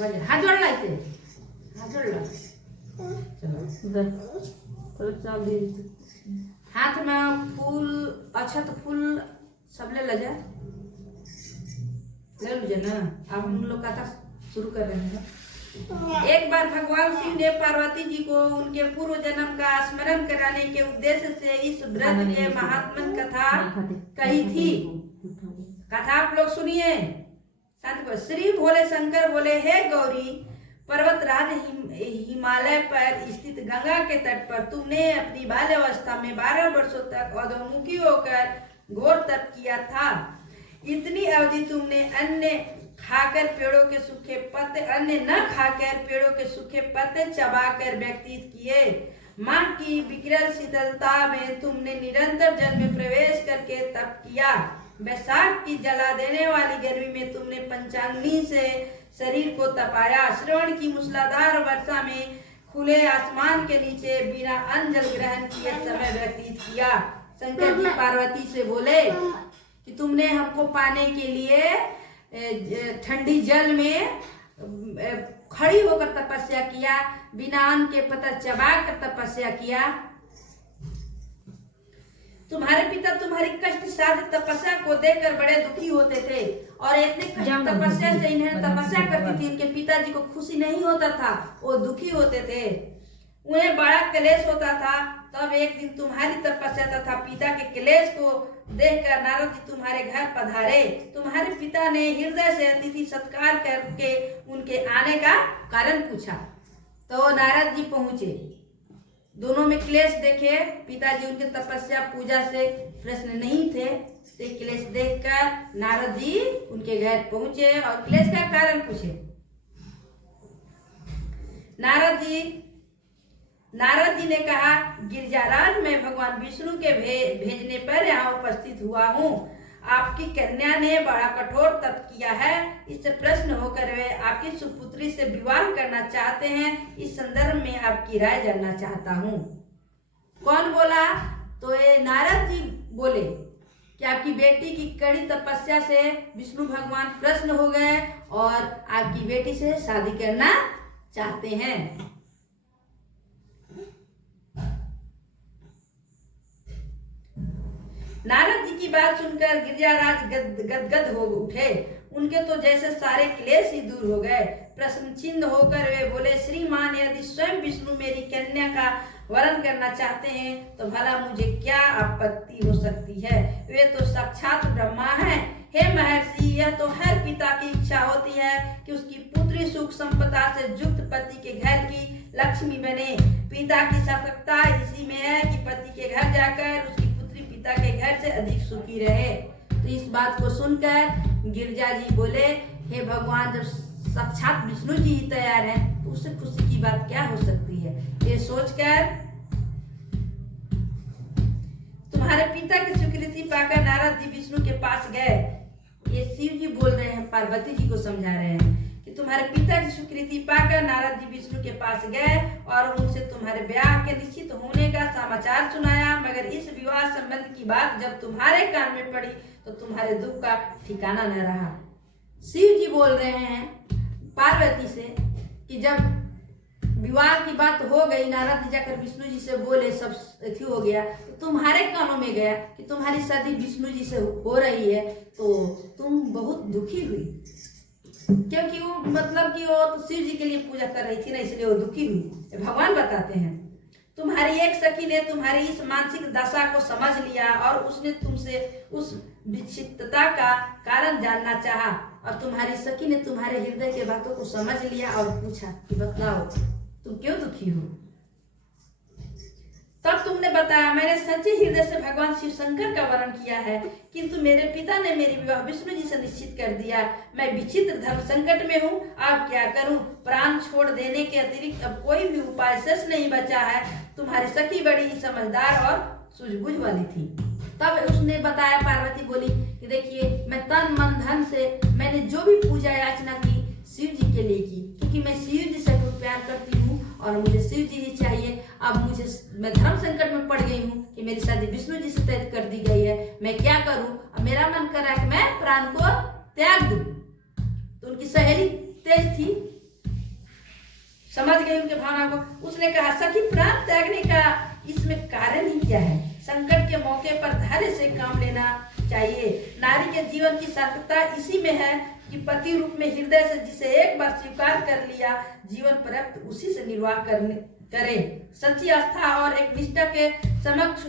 हाथ जोड़ ला, इसे हाथ जोड़ ला। चलो तो चाल दी हाथ में फूल, अच्छा तो फूल सब ले जा, ले लीजिए ना। अब हम लोग कथा शुरू कर रहे हैं। एक बार भगवान शिव ने पार्वती जी को उनके पूर्व जन्म का स्मरण कराने के उद्देश्य से इस व्रत के महात्म्य कथा कही थी। कथा आप लोग सुनिए। श्री भोले शंकर बोले, हे गौरी, पर्वतराज हिमालय पर स्थित गंगा के तट पर तुमने अपनी बाल्यावस्था में 12 वर्षों तक अधोमुखी होकर घोर तप किया था। इतनी अवधि तुमने अन्न खाकर पेड़ों के सूखे पत्ते, अन्न न खाकर पेड़ों के सूखे पत्ते चबाकर व्यतीत किए। माँ की विकराल शीतलता में तुमने निरंतर जल में प्रवेश करके तप किया। बैसाख की जला देने वाली गर्मी में तुमने पंचाग्नि से शरीर को तपाया। श्रवण की मूसलाधार वर्षा में खुले आसमान के नीचे बिना अन्न जल ग्रहण किए समय व्यतीत किया। शंकर जी पार्वती से बोले कि तुमने हमको पाने के लिए ठंडी जल में खड़ी होकर तपस्या किया, बिना अन्न के पत्ता चबा कर तपस्या किया। तुम्हारे पिता तुम्हारी कष्ट साध तपस्या को देखकर बड़े दुखी होते थे और इतने कष्ट तपस्या से इन्हें तपस्या करती थी, उनके पिताजी को खुशी नहीं होता था, वो दुखी होते थे, उन्हें बड़ा क्लेश होता था। तब एक दिन तुम्हारी तपस्या तथा पिता के क्लेश को देखकर नारद जी तुम्हारे घर पधारे। तुम्हारे पिता ने हृदय से अतिथि सत्कार करके उनके आने का कारण पूछा। तो नारद जी पहुंचे, दोनों में क्लेश देखे। पिताजी उनके तपस्या पूजा से प्रश्न नहीं थे, तो क्लेश देखकर नारद जी उनके घर पहुंचे और क्लेश का कारण पूछे। नारद जी ने कहा, गिरिजाराज, मैं भगवान विष्णु के भेजने पर यहाँ उपस्थित हुआ हूँ। आपकी कन्या ने बड़ा कठोर तप किया है, इससे प्रश्न होकर वे आपकी सुपुत्री से विवाह करना चाहते हैं। इस संदर्भ में आपकी राय जानना चाहता हूँ। कौन बोला? तो ये नारद जी बोले कि आपकी बेटी की कड़ी तपस्या से विष्णु भगवान प्रसन्न हो गए और आपकी बेटी से शादी करना चाहते हैं। नारद जी की बात सुनकर गिरिजाराज गदगद हो उठे। उनके तो जैसे सारे क्लेश ही दूर हो गए। प्रसन्नचित्त होकर वे बोले, श्रीमान, यदि स्वयं विष्णु मेरी कन्या का वरण करना चाहते हैं तो भला मुझे क्या आपत्ति हो सकती है? वे तो साक्षात ब्रह्मा हैं। हे महर्षि, यह तो हर पिता की इच्छा होती है कि उसकी पुत्री सुख संपदा से युक्त पति के घर की लक्ष्मी बने। पिता की सार्थकता इसी में है कि पति के घर जाकर उसकी पुत्री पिता के घर से अधिक सुखी रहे। तो इस बात को सुनकर गिरिजा जी बोले, हे भगवान, जब साक्षात विष्णु जी ही तैयार हैं तो उससे खुशी की बात क्या हो सकती है? ये सोचकर तुम्हारे पिता की स्वीकृति पाकर नारद जी विष्णु के पास गए। ये शिव जी बोल रहे हैं, पार्वती जी को समझा रहे हैं कि तुम्हारे पिता की स्वीकृति पाकर नारद जी विष्णु के पास गए और उनसे तुम्हारे ब्याह के निश्चित होने का समाचार सुनाया। मगर इस विवाह संबंध की बात जब तुम्हारे कान में पड़ी तो तुम्हारे दुख का ठिकाना न रहा। शिव जी बोल रहे हैं पार्वती से कि जब विवाह की बात हो गई, नारद जी जाकर विष्णु जी से बोले, सब अथी हो गया, तो तुम्हारे कानों में गया कि तुम्हारी शादी विष्णु जी से हो रही है, तो तुम बहुत दुखी हुई, क्योंकि वो मतलब कि वो तो शिव जी के लिए पूजा कर रही थी ना, इसलिए वो दुखी हुई। भगवान बताते हैं, तुम्हारी एक सखी ने तुम्हारी इस मानसिक दशा को समझ लिया और उसने तुमसे उस विक्षिप्तता का कारण जानना चाहा और तुम्हारी सखी ने तुम्हारे हृदय के बातों को समझ लिया और पूछा कि बतलाओ तुम क्यों दुखी हो। तब तुमने बताया, मैंने सच्चे हृदय से भगवान शिव शंकर का वरण किया है, किंतु मेरे पिता ने मेरी विवाह विष्णु जी से निश्चित कर दिया। मैं विचित्र धर्म संकट में हूँ, अब क्या करूँ? प्राण छोड़ देने के अतिरिक्त अब कोई भी उपाय शेष नहीं बचा है। तुम्हारी सखी बड़ी ही समझदार और सूझबूझ वाली थी। तब उसने बताया, पार्वती बोली कि देखिए, मैं तन मन धन से मैंने जो भी पूजा याचना की शिव जी के लिए की, क्योंकि मैं शिव जी से बहुत प्यार करती हूँ और मुझे शिव जी ही चाहिए। अब मैं धर्म संकट में पड़ गई हूँ कि मेरी शादी विष्णु जी से तय कर दी गई है, मैं क्या करूँ? अब मेरा मन कर रहा है कि मैं प्राण को त्याग दूं। तो उनकी सहेली तेज थी, समझ गई उनके भावना को। उसने कहा, सखी प्राण त्यागने का इसमें कारण ही क्या है? संकट के मौके पर धैर्य से काम लेना चाहिए। नारी के जीवन की सार्थकता इसी में है कि पति रूप में हृदय से जिसे एक बार स्वीकार कर लिया, जीवन पर्यंत उसी से निर्वाह करे। सच्ची आस्था और एक निष्ठा के समक्ष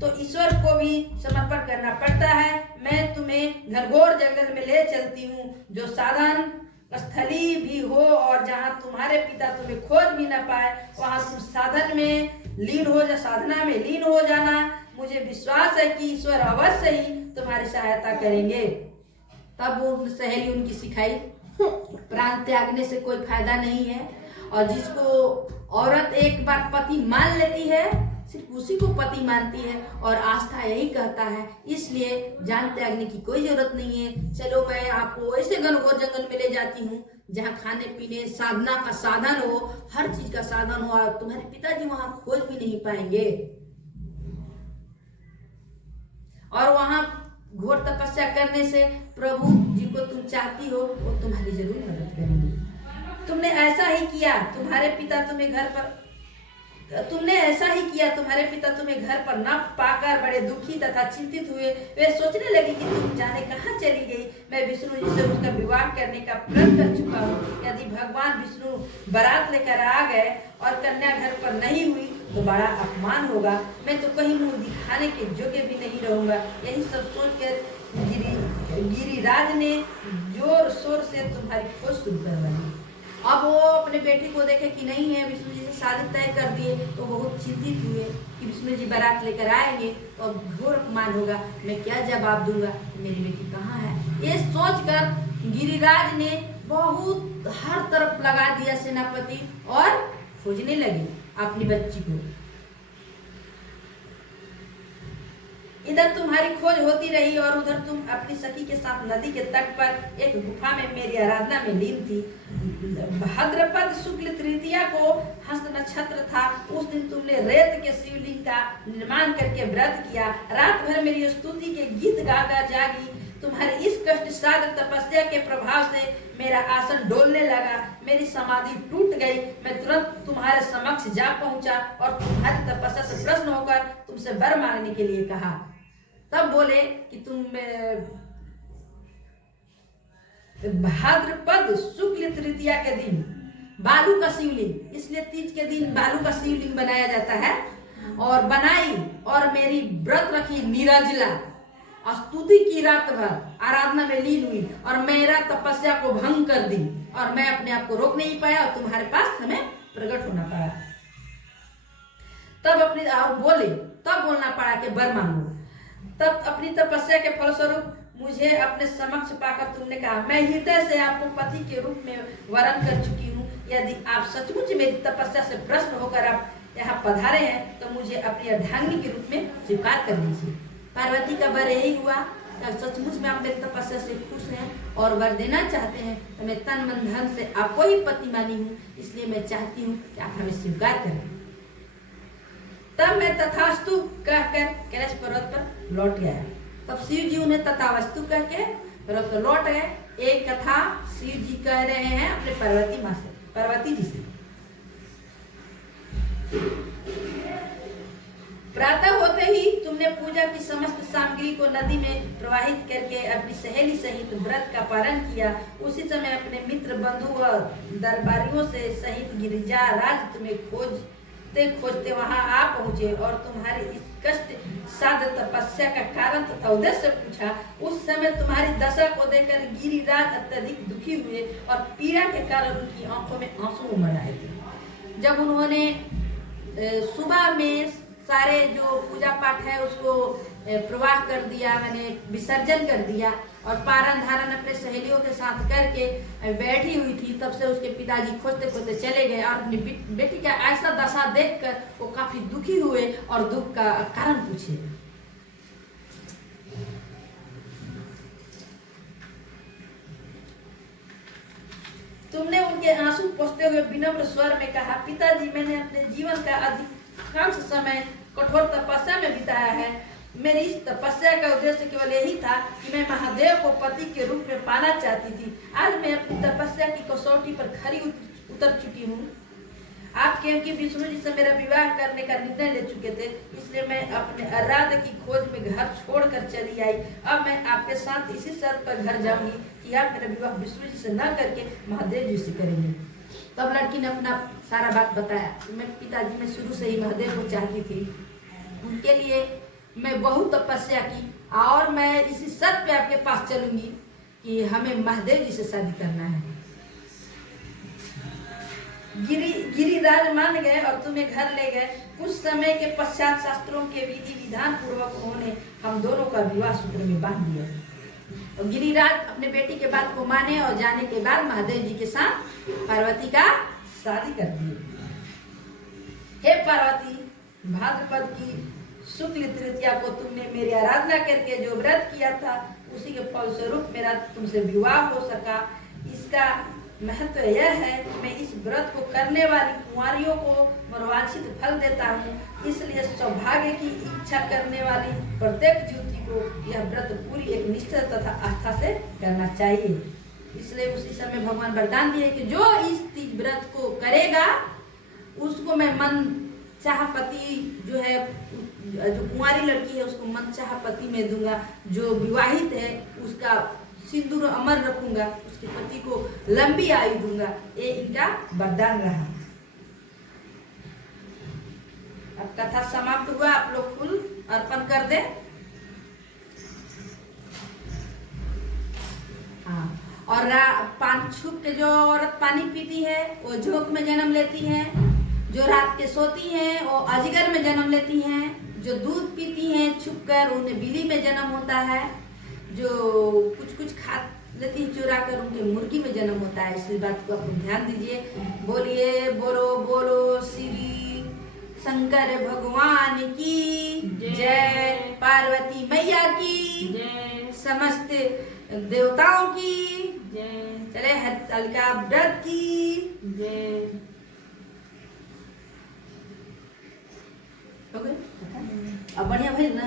तो ईश्वर को भी समर्पण करना पड़ता है। मैं तुम्हें घनघोर जंगल में ले चलती हूँ, जो साधन स्थली भी हो, और जहाँ तुम्हारे पिता तुम्हें खोज भी न पाए, वहाँ तुम साधना में लीन हो जाना। मुझे विश्वास है कि ईश्वर अवश्य ही तुम्हारी सहायता करेंगे। तब वो सहेली उनकी सिखाई, प्राण त्यागने से कोई फायदा नहीं है, और जिसको औरत एक बार पति मान लेती है, सिर्फ उसी को पति मानती है, और आस्था यही कहता है। इसलिए जान त्यागने की कोई जरूरत नहीं है। चलो मैं आपको ऐसे घनघोर जंगल में ले जाती हूँ जहाँ खाने पीने साधना का साधन हो, हर चीज का साधन हो, और तुम्हारे पिताजी वहां खोज भी नहीं पाएंगे, और वहां घोर तपस्या करने से प्रभु जिनको तुम चाहती हो वो तुम्हारी जरूर मदद करेंगे। तुमने ऐसा ही किया, तुम्हारे पिता तुम्हें घर पर न पाकर बड़े दुखी तथा चिंतित हुए। वे सोचने लगे कि तुम जाने कहाँ चली गई। मैं विष्णु जी से उसका विवाह करने का प्रण कर चुका हूँ। यदि भगवान विष्णु बारात लेकर आ गए और कन्या घर पर नहीं हुई तो बड़ा अपमान होगा। मैं तो कहीं मुंह दिखाने के योग्य भी नहीं रहूंगा। यही सब सोचकर गिरिराज ने जोर शोर से तुम्हारी खोज शुरू करवाई। अब वो अपने बेटी को देखे कि नहीं है, विष्णु जी से शादी तय कर दिए, तो बहुत चिंतित हुए कि विष्णु जी बारात लेकर आएंगे तो अब घोर अपमान होगा, मैं क्या जवाब दूंगा, मेरी बेटी कहाँ है। ये सोचकर गिरिराज ने बहुत हर तरफ लगा दिया सेनापति और खोजने लगे अपनी बच्ची को। इधर तुम्हारी खोज होती रही और उधर तुम अपनी सखी के साथ नदी के तट पर एक गुफा में मेरी आराधना में लीन थी। भाद्रपद शुक्ल तृतीया को हस्त नक्षत्र था। उस दिन तुमने रेत के शिवलिंग का निर्माण करके व्रत किया। रात भर मेरी स्तुति के गीत गाकर जागी। तुम्हारी इस कष्ट साध तपस्या के प्रभाव से मेरा आसन डोलने लगा, मेरी समाधि टूट गई। मैं तुरंत तुम्हारे समक्ष जा पहुंचा और तुम्हारी तपस्या से प्रसन्न होकर तुमसे वर मांगने के लिए कहा। तब बोले कि तुम भाद्रपद शुक्ल तृतीया के दिन बालू का शिवलिंग, इसलिए तीज के दिन बालू का शिवलिंग बनाया जाता है, और बनाई और मेरी व्रत रखी निर्जला, स्तुति की, रात भर आराधना में लीन हुई और मेरा तपस्या को भंग कर दी, और मैं अपने आप को रोक नहीं पाया और तुम्हारे पास हमें प्रकट होना पड़ा। तब बोलना पड़ा कि वर मांगो। तब अपनी तपस्या के फलस्वरूप मुझे अपने समक्ष पाकर तुमने कहा, मैं हृदय से आपको पति के रूप में वरण कर चुकी हूँ। यदि आप सचमुच मेरी तपस्या से प्रसन्न होकर आप यहाँ पधारे हैं तो मुझे अपनी अर्धांगिनी के रूप में स्वीकार कर लीजिए। पार्वती का वर यही हुआ, सचमुच में आप मेरी तपस्या से खुश हैं और वर देना चाहते हैं तो मैं तन मन धन से आपको ही पति मानी हूँ, इसलिए मैं चाहती हूँ कि आप हमें स्वीकार करें। तब मैं तथास्तु कहकर कैलाश पर्वत पर लौट गया। तब शिव जी उन्हें तथास्तु कह के पर्वत पर लौट गए। एक कथा शिव जी कह रहे हैं अपने पार्वती जी से। प्रातः होते ही तुमने पूजा की समस्त सामग्री को नदी में प्रवाहित करके अपनी सहेली सहित व्रत का पालन किया। उसी समय अपने मित्र बंधु व दरबारियों से सहित गिरिजा राज तुम्हें खोजते वहां आ पहुंचे और तुम्हारी इस कष्ट साध तपस्या का कारण तथा उद्देश्य पूछा। उस समय तुम्हारी दशा को देखकर गिरिराज अत्यधिक दुखी हुए और पीड़ा के कारण उनकी आंखों में आंसू उमड़ आए थे। जब उन्होंने सुबह में सारे जो पूजा पाठ है उसको प्रवाह कर दिया, मैंने विसर्जन कर दिया और पारण धारण अपने सहेलियों के साथ करके बैठी हुई थी, तब से उसके पिताजी खोजते खोजते चले गए और अपनी बेटी का ऐसा दशा देखकर वो काफी दुखी हुए और दुख का कारण पूछे। तुमने उनके आंसू पोंछते हुए विनम्र स्वर में कहा, पिताजी मैंने अपने जीवन का अधिकांश समय कठोर तपस्या में बिताया है। मेरी इस तपस्या का उद्देश्य केवल यही था कि मैं महादेव को पति के रूप में पाना चाहती थी। आज मैं अपनी तपस्या की कसौटी पर खरी उतर चुकी हूँ। आप क्योंकि विष्णु जी से मेरा विवाह करने का निर्णय ले चुके थे, इसलिए मैं अपने आराध्य की खोज में घर छोड़कर चली आई। अब मैं आपके साथ इसी शर्त पर घर जाऊंगी कि आप मेरा विवाह विष्णु जी से न करके महादेव जी से करेंगे। तब लड़की ने अपना सारा बात बताया। मैं पिताजी में शुरू से ही महादेव को चाहती थी, उनके लिए मैं बहुत तपस्या की और मैं इसी शर्त पे आपके पास चलूंगी कि हमें महादेव जी से शादी करना है। गिरिराज मान गए और तुम्हें घर ले गए। कुछ समय के पश्चात शास्त्रों के विधि विधान पूर्वक उन्होंने हम दोनों का विवाह सूत्र में बांध दिया। और गिरिराज अपने बेटी के बात को माने और जाने के बाद महादेव जी के साथ पार्वती का शादी कर दिए। हे पार्वती, भाद्रपद की शुक्ल तृतीया को तुमने मेरी आराधना करके जो व्रत किया था, उसी के फलस्वरूप मेरा तुमसे विवाह हो सका। इसका महत्व यह है कि मैं इस व्रत को करने वाली कुंवारियों को मनोवांछित फल देता हूँ। इसलिए सौभाग्य की इच्छा करने वाली प्रत्येक युवती को यह व्रत पूरी एक निष्ठा तथा आस्था से करना चाहिए। इसलिए उसी समय भगवान वरदान दिए कि जो इस तीज व्रत को करेगा उसको मैं मन चाह पति जो है, जो कुंवारी लड़की है उसको मन चाह पति में दूंगा, जो विवाहित है उसका सिंदूर अमर रखूंगा, उसके पति को लंबी आयु दूंगा। ये इनका वरदान रहा। अब कथा समाप्त हुआ, आप लोग फूल अर्पण कर दे। हाँ, और पान छुप के जो औरत पानी पीती है वो झोंक में जन्म लेती है, जो रात के सोती हैं वो अजगर में जन्म लेती हैं, जो दूध पीती हैं छुपकर उन्हें बिल्ली में जन्म होता है, जो कुछ खा लेती है चुरा कर उनके मुर्गी में जन्म होता है। इस बात को आप ध्यान दीजिए। बोलिए बोलो बोलो श्री शंकर भगवान की जय, पार्वती मैया की जय, समस्त देवताओं की जय, चले हरतालिका व्रत की जय। अब बढ़िया भाई ना।